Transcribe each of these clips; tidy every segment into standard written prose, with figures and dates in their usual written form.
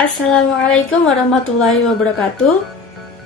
Assalamualaikum warahmatullahi wabarakatuh.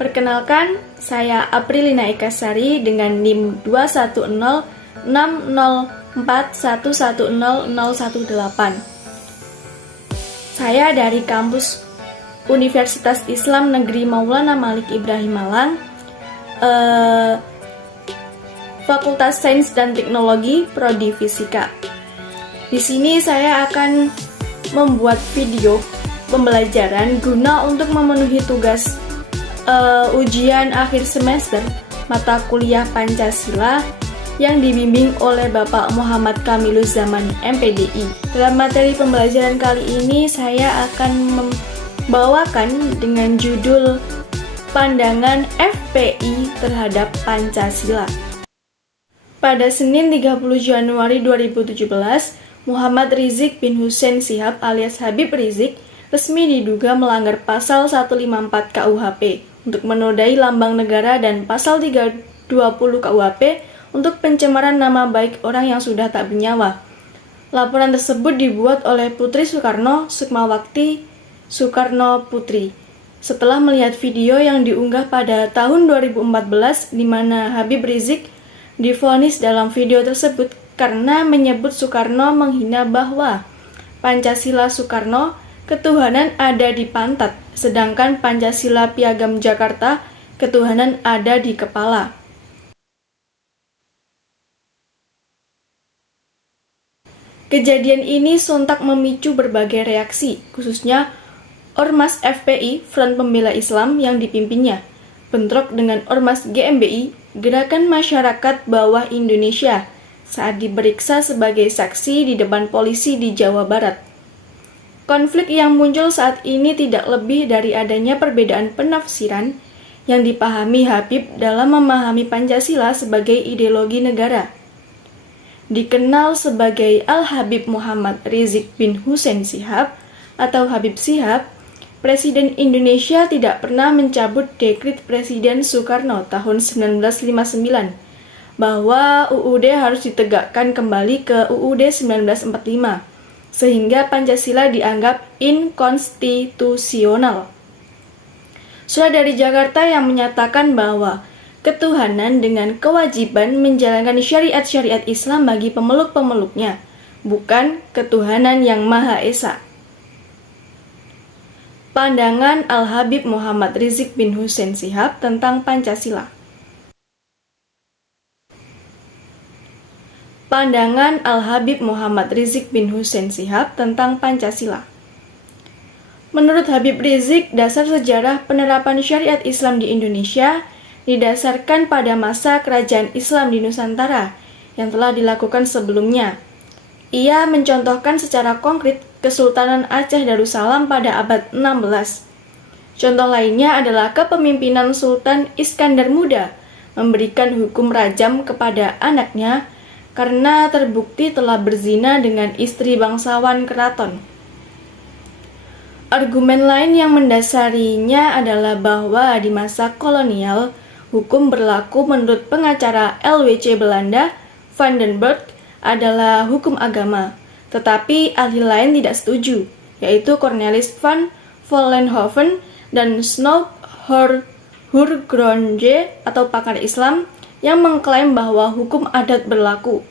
Perkenalkan, saya Aprilina Ekasari dengan NIM 2106004110018. Saya dari kampus Universitas Islam Negeri Maulana Malik Ibrahim Malang, Fakultas Sains dan Teknologi, Prodi Fisika. Di sini saya akan membuat video pembelajaran guna untuk memenuhi tugas ujian akhir semester mata kuliah Pancasila yang dibimbing oleh Bapak Muhammad Kamiluz Zaman MPDI. Dalam materi pembelajaran kali ini saya akan membawakan dengan judul Pandangan FPI terhadap Pancasila. Pada Senin 30 Januari 2017, Muhammad Rizik bin Hussein Shihab alias Habib Rizik resmi diduga melanggar pasal 154 KUHP untuk menodai lambang negara dan pasal 320 KUHP untuk pencemaran nama baik orang yang sudah tak bernyawa. Laporan tersebut dibuat oleh Putri Soekarno Sukmawati Soekarno Putri setelah melihat video yang diunggah pada tahun 2014 di mana Habib Rizik divonis dalam video tersebut karena menyebut Soekarno menghina bahwa Pancasila Soekarno ketuhanan ada di pantat, sedangkan Pancasila Piagam Jakarta, ketuhanan ada di kepala. Kejadian ini sontak memicu berbagai reaksi, khususnya Ormas FPI, Front Pembela Islam yang dipimpinnya, bentrok dengan Ormas GMBI, Gerakan Masyarakat Bawah Indonesia, saat diperiksa sebagai saksi di depan polisi di Jawa Barat. Konflik yang muncul saat ini tidak lebih dari adanya perbedaan penafsiran yang dipahami Habib dalam memahami Pancasila sebagai ideologi negara. Dikenal sebagai Al-Habib Muhammad Rizik bin Hussein Shihab atau Habib Shihab, Presiden Indonesia tidak pernah mencabut dekrit Presiden Soekarno tahun 1959 bahwa UUD harus ditegakkan kembali ke UUD 1945. Sehingga Pancasila dianggap inkonstitusional. Surat dari Jakarta yang menyatakan bahwa ketuhanan dengan kewajiban menjalankan syariat-syariat Islam bagi pemeluk-pemeluknya, bukan ketuhanan yang Maha Esa. Pandangan Al-Habib Muhammad Rizik bin Hussein Shihab tentang Pancasila. Pandangan Al-Habib Muhammad Rizik bin Hussein Shihab tentang Pancasila. Menurut Habib Rizik, dasar sejarah penerapan syariat Islam di Indonesia didasarkan pada masa kerajaan Islam di Nusantara yang telah dilakukan sebelumnya. Ia mencontohkan secara konkret Kesultanan Aceh Darussalam pada abad 16. Contoh lainnya adalah kepemimpinan Sultan Iskandar Muda memberikan hukum rajam kepada anaknya karena terbukti telah berzina dengan istri bangsawan keraton. Argumen lain yang mendasarinya adalah bahwa di masa kolonial, hukum berlaku menurut pengacara LWC Belanda, Van den Burg, adalah hukum agama. Tetapi ahli lain tidak setuju, yaitu Cornelis van Vollenhoven dan Snout Hurgronje atau pakar Islam, yang mengklaim bahwa hukum adat berlaku.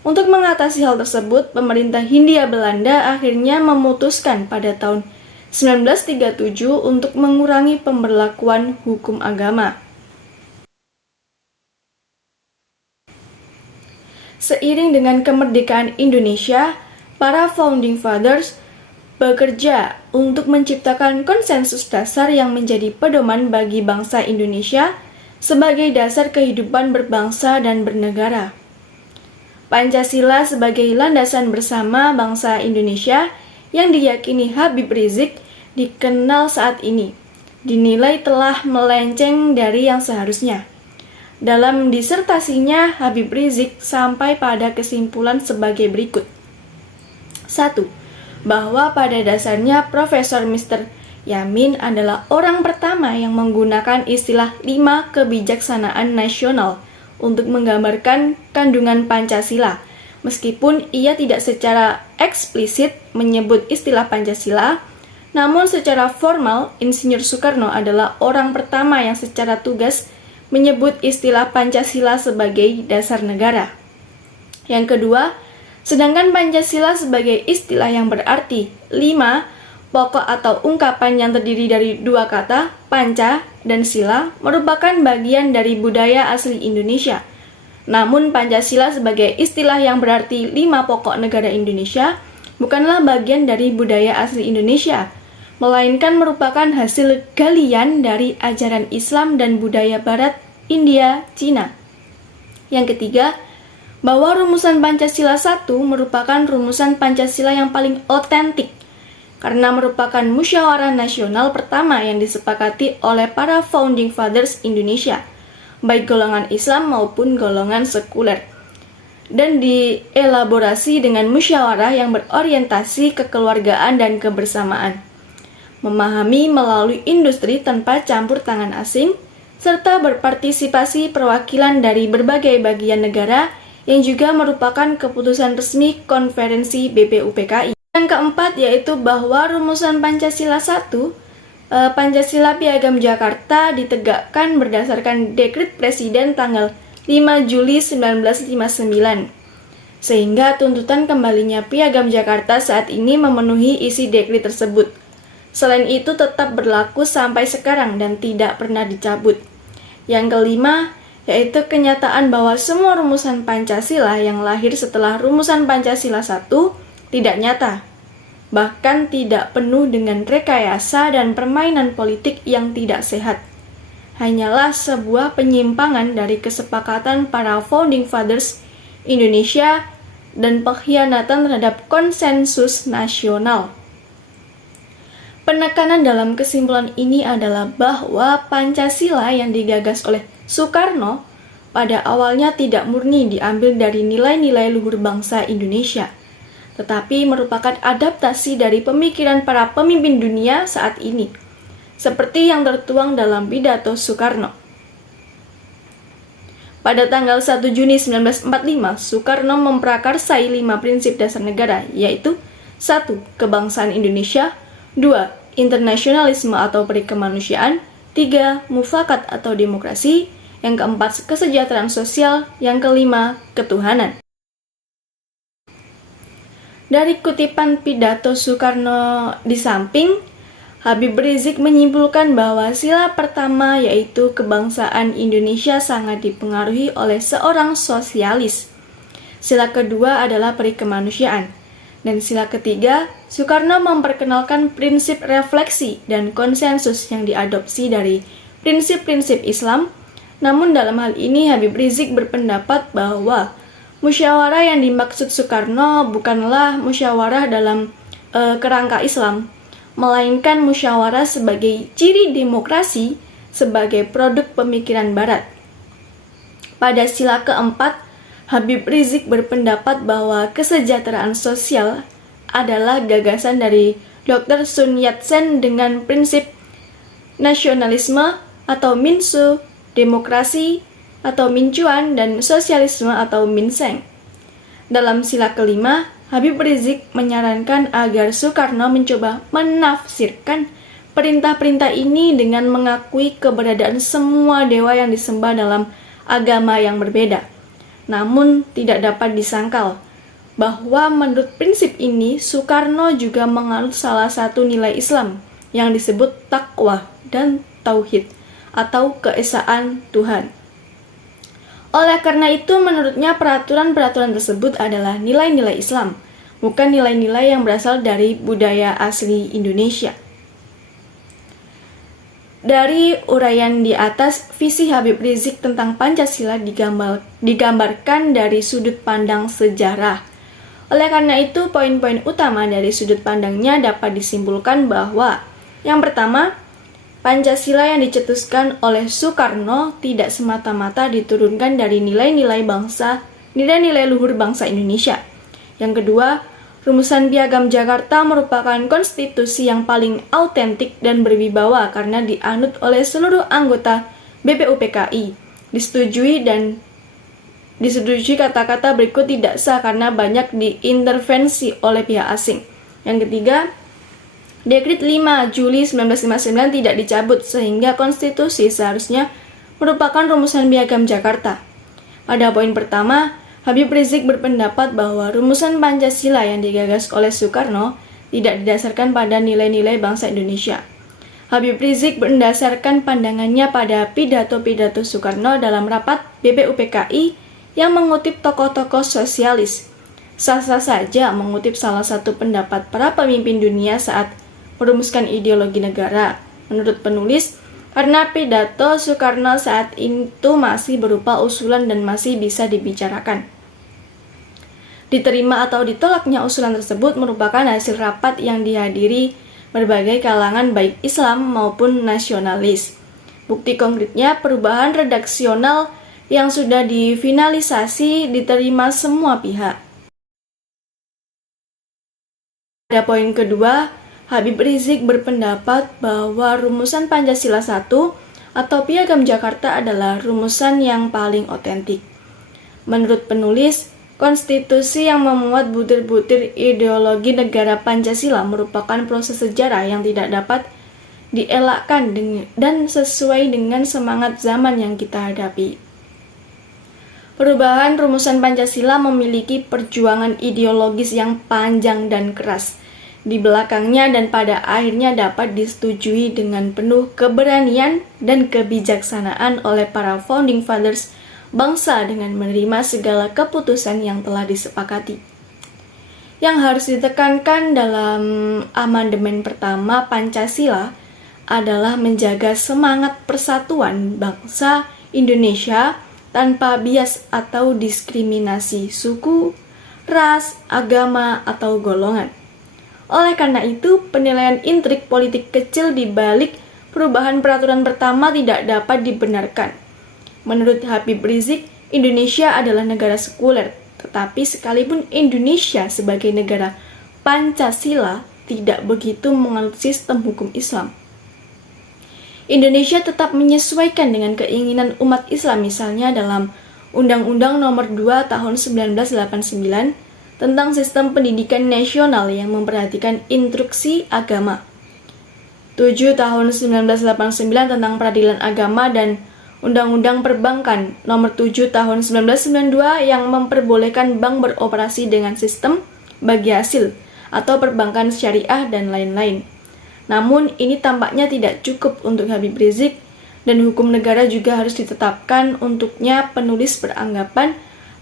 Untuk mengatasi hal tersebut, pemerintah Hindia Belanda akhirnya memutuskan pada tahun 1937 untuk mengurangi pemberlakuan hukum agama. Seiring dengan kemerdekaan Indonesia, para Founding Fathers bekerja untuk menciptakan konsensus dasar yang menjadi pedoman bagi bangsa Indonesia sebagai dasar kehidupan berbangsa dan bernegara. Pancasila sebagai landasan bersama bangsa Indonesia yang diyakini Habib Rizik dikenal saat ini, dinilai telah melenceng dari yang seharusnya. Dalam disertasinya, Habib Rizik sampai pada kesimpulan sebagai berikut. 1. Bahwa pada dasarnya Profesor Mr. Yamin adalah orang pertama yang menggunakan istilah 5 kebijaksanaan nasional untuk menggambarkan kandungan Pancasila, meskipun ia tidak secara eksplisit menyebut istilah Pancasila, Namun secara formal, Insinyur Soekarno adalah orang pertama yang secara tugas menyebut istilah Pancasila sebagai dasar negara. Yang kedua, sedangkan Pancasila sebagai istilah yang berarti 5 pokok atau ungkapan yang terdiri dari 2 kata, panca dan sila, merupakan bagian dari budaya asli Indonesia. Namun Pancasila sebagai istilah yang berarti 5 pokok negara Indonesia bukanlah bagian dari budaya asli Indonesia, melainkan merupakan hasil galian dari ajaran Islam dan budaya Barat, India, Cina. Yang ketiga, bahwa rumusan Pancasila 1 merupakan rumusan Pancasila yang paling otentik, karena merupakan musyawarah nasional pertama yang disepakati oleh para founding fathers Indonesia, baik golongan Islam maupun golongan sekuler, dan dielaborasi dengan musyawarah yang berorientasi kekeluargaan dan kebersamaan, memahami melalui industri tanpa campur tangan asing, serta berpartisipasi perwakilan dari berbagai bagian negara yang juga merupakan keputusan resmi konferensi BPUPKI. Yang keempat yaitu bahwa rumusan Pancasila 1, Pancasila Piagam Jakarta ditegakkan berdasarkan Dekret Presiden tanggal 5 Juli 1959, sehingga tuntutan kembalinya Piagam Jakarta saat ini memenuhi isi dekret tersebut. Selain itu tetap berlaku sampai sekarang dan tidak pernah dicabut. Yang kelima, yaitu kenyataan bahwa semua rumusan Pancasila yang lahir setelah rumusan Pancasila 1 tidak nyata, bahkan tidak penuh dengan rekayasa dan permainan politik yang tidak sehat. Hanyalah sebuah penyimpangan dari kesepakatan para founding fathers Indonesia dan pengkhianatan terhadap konsensus nasional. Penekanan dalam kesimpulan ini adalah bahwa Pancasila yang digagas oleh Soekarno pada awalnya tidak murni diambil dari nilai-nilai luhur bangsa Indonesia, tetapi merupakan adaptasi dari pemikiran para pemimpin dunia saat ini, seperti yang tertuang dalam pidato Soekarno. Pada tanggal 1 Juni 1945, Soekarno memprakarsai 5 prinsip dasar negara, yaitu 1. Kebangsaan Indonesia, 2. Internasionalisme atau perikemanusiaan, 3. Mufakat atau demokrasi, yang keempat kesejahteraan sosial, yang kelima ketuhanan. Dari kutipan pidato Soekarno di samping, Habib Rizik menyimpulkan bahwa sila pertama yaitu kebangsaan Indonesia sangat dipengaruhi oleh seorang sosialis. Sila kedua adalah perikemanusiaan. Dan sila ketiga, Soekarno memperkenalkan prinsip refleksi dan konsensus yang diadopsi dari prinsip-prinsip Islam. Namun dalam hal ini Habib Rizik berpendapat bahwa musyawarah yang dimaksud Soekarno bukanlah musyawarah dalam kerangka Islam, melainkan musyawarah sebagai ciri demokrasi sebagai produk pemikiran Barat. Pada sila keempat, Habib Rizik berpendapat bahwa kesejahteraan sosial adalah gagasan dari Dr. Sun Yat-sen dengan prinsip nasionalisme atau Minsu, demokrasi atau Mincuan, dan sosialisme atau Minseng. Dalam sila kelima, Habib Rizik menyarankan agar Soekarno mencoba menafsirkan perintah-perintah ini dengan mengakui keberadaan semua dewa yang disembah dalam agama yang berbeda. Namun tidak dapat disangkal bahwa menurut prinsip ini Soekarno juga menganut salah satu nilai Islam yang disebut takwa dan tauhid atau keesaan Tuhan. Oleh karena itu menurutnya peraturan-peraturan tersebut adalah nilai-nilai Islam, bukan nilai-nilai yang berasal dari budaya asli Indonesia. Dari uraian di atas, visi Habib Rizik tentang Pancasila digambarkan dari sudut pandang sejarah. Oleh karena itu, poin-poin utama dari sudut pandangnya dapat disimpulkan bahwa yang pertama, Pancasila yang dicetuskan oleh Soekarno tidak semata-mata diturunkan dari nilai-nilai luhur bangsa Indonesia. Yang kedua, rumusan Piagam Jakarta merupakan konstitusi yang paling autentik dan berwibawa karena dianut oleh seluruh anggota BPUPKI. Disetujui kata-kata berikut tidak sah karena banyak diintervensi oleh pihak asing. Yang ketiga, Dekrit 5 Juli 1959 tidak dicabut sehingga konstitusi seharusnya merupakan rumusan Piagam Jakarta. Pada poin pertama, Habib Rizik berpendapat bahwa rumusan Pancasila yang digagas oleh Soekarno tidak didasarkan pada nilai-nilai bangsa Indonesia. Habib Rizik mendasarkan pandangannya pada pidato-pidato Soekarno dalam rapat BPUPKI yang mengutip tokoh-tokoh sosialis. Sah-sah saja mengutip salah satu pendapat para pemimpin dunia saat merumuskan ideologi negara. Menurut penulis, karena pidato Soekarno saat itu masih berupa usulan dan masih bisa dibicarakan. Diterima atau ditolaknya usulan tersebut merupakan hasil rapat yang dihadiri berbagai kalangan baik Islam maupun nasionalis. Bukti konkretnya, perubahan redaksional yang sudah difinalisasi diterima semua pihak. Pada poin kedua, Habib Rizik berpendapat bahwa rumusan Pancasila I atau Piagam Jakarta adalah rumusan yang paling otentik. Menurut penulis, konstitusi yang memuat butir-butir ideologi negara Pancasila merupakan proses sejarah yang tidak dapat dielakkan dan sesuai dengan semangat zaman yang kita hadapi. Perubahan rumusan Pancasila memiliki perjuangan ideologis yang panjang dan keras di belakangnya dan pada akhirnya dapat disetujui dengan penuh keberanian dan kebijaksanaan oleh para founding fathers bangsa dengan menerima segala keputusan yang telah disepakati. Yang harus ditekankan dalam amandemen pertama Pancasila adalah menjaga semangat persatuan bangsa Indonesia tanpa bias atau diskriminasi suku, ras, agama, atau golongan. Oleh karena itu, penilaian intrik politik kecil di balik perubahan peraturan pertama tidak dapat dibenarkan. Menurut Habib Rizik, Indonesia adalah negara sekuler, tetapi sekalipun Indonesia sebagai negara Pancasila tidak begitu menganut sistem hukum Islam. Indonesia tetap menyesuaikan dengan keinginan umat Islam, misalnya dalam Undang-Undang Nomor 2 Tahun 1989 tentang sistem pendidikan nasional yang memperhatikan instruksi agama, 7 Tahun 1989 tentang peradilan agama, dan Undang-Undang Perbankan Nomor 7 Tahun 1992 yang memperbolehkan bank beroperasi dengan sistem bagi hasil atau perbankan syariah dan lain-lain. Namun ini tampaknya tidak cukup untuk Habib Rizik dan hukum negara juga harus ditetapkan untuknya. Penulis beranggapan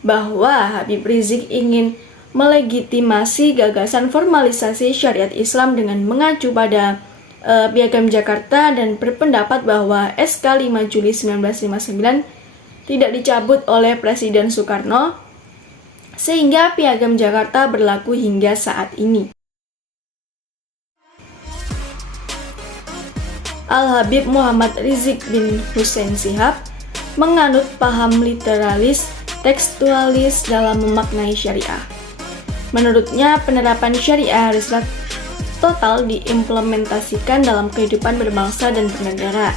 bahwa Habib Rizik ingin melegitimasi gagasan formalisasi syariat Islam dengan mengacu pada Piagam Jakarta dan berpendapat bahwa SK 5 Juli 1959 tidak dicabut oleh Presiden Soekarno sehingga Piagam Jakarta berlaku hingga saat ini. Al-Habib Muhammad Rizik bin Hussein Shihab menganut paham literalis tekstualis dalam memaknai syariah. Menurutnya, penerapan syariah haruslah total diimplementasikan dalam kehidupan berbangsa dan bernegara.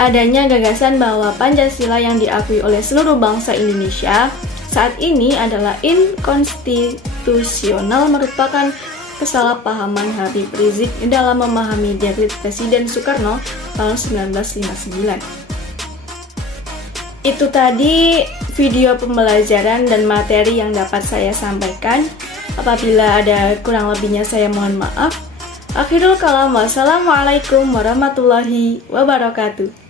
Adanya gagasan bahwa Pancasila yang diakui oleh seluruh bangsa Indonesia saat ini adalah inkonstitusional merupakan kesalahpahaman Habib Rizik dalam memahami dekrit Presiden Soekarno tahun 1959. Itu tadi video pembelajaran dan materi yang dapat saya sampaikan. Apabila ada kurang lebihnya saya mohon maaf. Akhirul kalam, wassalamualaikum warahmatullahi wabarakatuh.